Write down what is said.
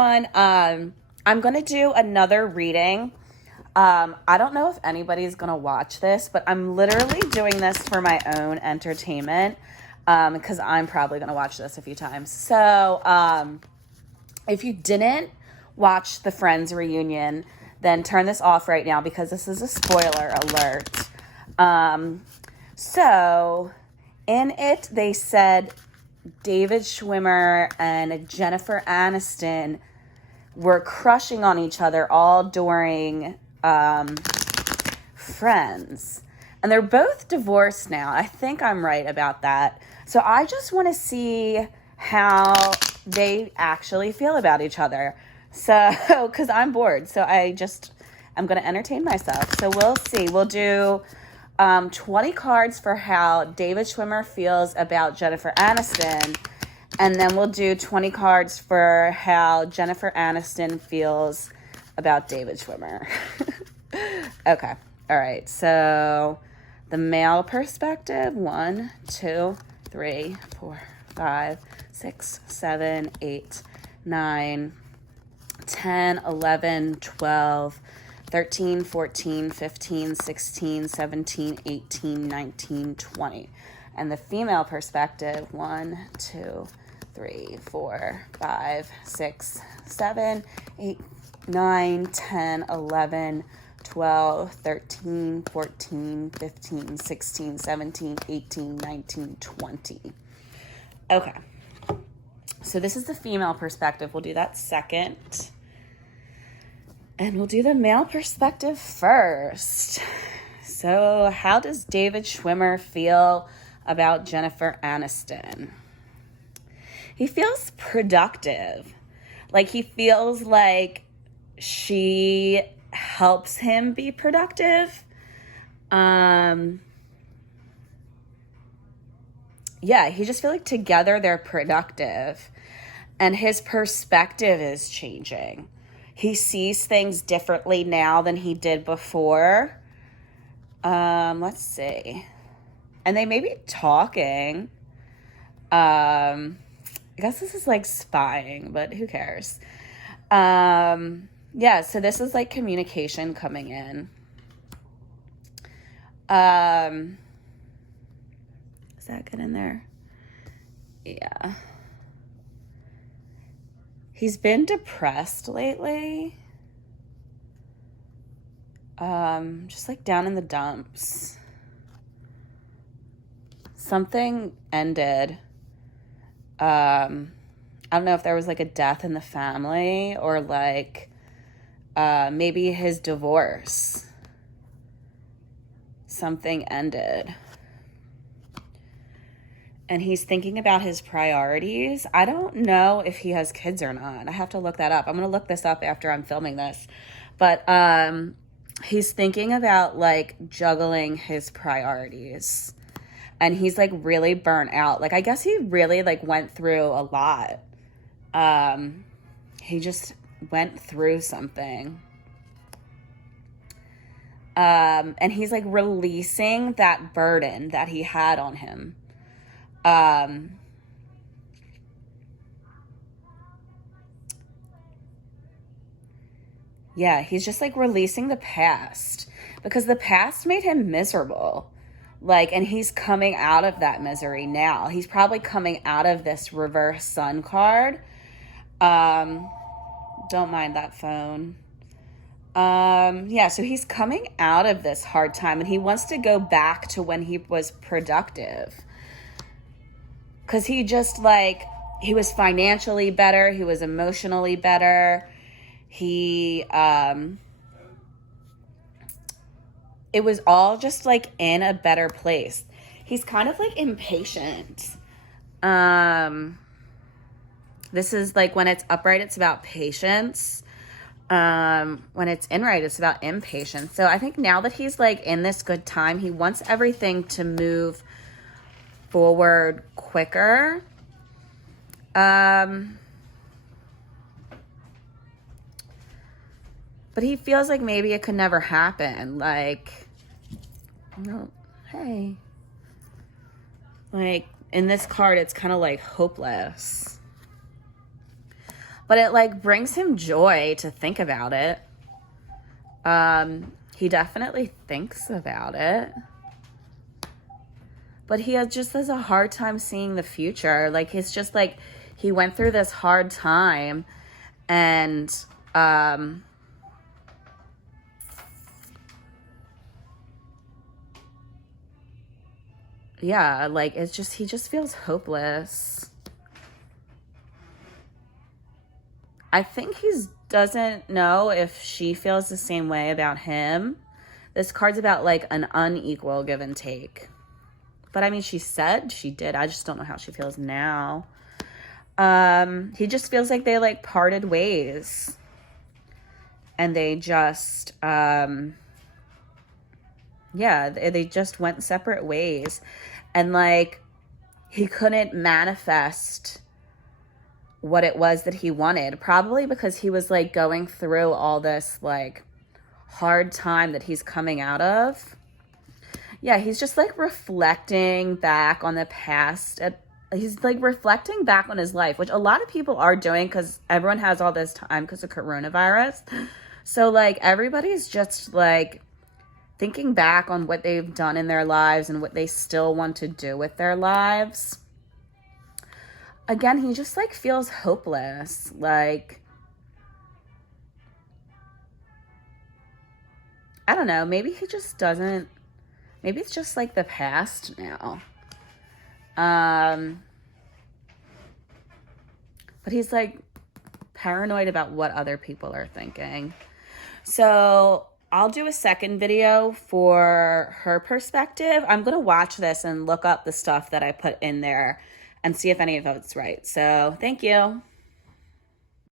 everyone. I'm going to do another reading. I don't know if anybody's going to watch this, but I'm literally doing this for my own entertainment because I'm probably going to watch this a few times. So if you didn't watch the Friends reunion, then turn this off right now because this is a spoiler alert. So in it, they said David Schwimmer and Jennifer Aniston were crushing on each other all during Friends. And they're both divorced now. I think I'm right about that. So I just want to see how they actually feel about each other. So, because I'm bored. So I'm going to entertain myself. So we'll see. We'll do 20 cards for how David Schwimmer feels about Jennifer Aniston. And then we'll do 20 cards for how Jennifer Aniston feels about David Schwimmer. Okay. All right. So the male perspective, 1, 2, 3, 4, 5, 6, 7, 8, 9, 10, 11, 12, 13, 14, 15, 16, 17, 18, 19, 20. And the female perspective, 1, 2, 3, 4, 5, 6, 7, 8, 9, 10, 11, 12, 13, 14, 15, 16, 17, 18, 19, 20. Okay. So this is the female perspective. We'll do that second. And we'll do the male perspective first. So how does David Schwimmer feel about Jennifer Aniston? He feels productive. Like he feels like she helps him be productive. Yeah, he just feels like together they're productive. And his perspective is changing. He sees things differently now than he did before. Let's see. And they may be talking. I guess this is like spying, but who cares? Yeah, so this is like communication coming in. Is that good in there? Yeah. He's been depressed lately. Just like down in the dumps. Something ended. I don't know if there was like a death in the family or like maybe his divorce. Something ended. And he's thinking about his priorities. I don't know if he has kids or not. I have to look that up. I'm going to look this up after I'm filming this. But he's thinking about like juggling his priorities. And he's like really burnt out. Like I guess he really like went through a lot. He just went through something. And he's like releasing that burden that he had on him. Yeah, he's just like releasing the past because the past made him miserable. Like, and he's coming out of that misery now. He's probably coming out of this reverse sun card. Don't mind that phone. Yeah, so he's coming out of this hard time and he wants to go back to when he was productive. Because he just like, he was financially better. He was emotionally better. It was all just like in a better place. He's kind of like impatient. This is like when it's upright, it's about patience. When it's inright, it's about impatience. So I think now that he's like in this good time, he wants everything to move forward quicker. But he feels like maybe it could never happen. Like, hey. Like, in this card, it's kind of like hopeless. but it like brings him joy to think about it. He definitely thinks about it, but he has a hard time seeing the future. Like, it's just like he went through this hard time, and yeah, like it's just, he just feels hopeless. I think he doesn't know if she feels the same way about him. This card's about like an unequal give and take. But I mean, she said she did. I just don't know how she feels now. He just feels like they like parted ways. And they just, yeah, they just went separate ways. And like, he couldn't manifest what it was that he wanted, probably because he was like going through all this like hard time that he's coming out of. Yeah, he's just like reflecting back on the past. He's like reflecting back on his life, which a lot of people are doing because everyone has all this time because of coronavirus. So like everybody's just like thinking back on what they've done in their lives and what they still want to do with their lives. Again, he just like feels hopeless. Like, I don't know, maybe he just doesn't, maybe it's just like the past now. But he's like paranoid about what other people are thinking. So I'll do a second video for her perspective. I'm going to watch this and look up the stuff that I put in there and see if any of it's right. So thank you.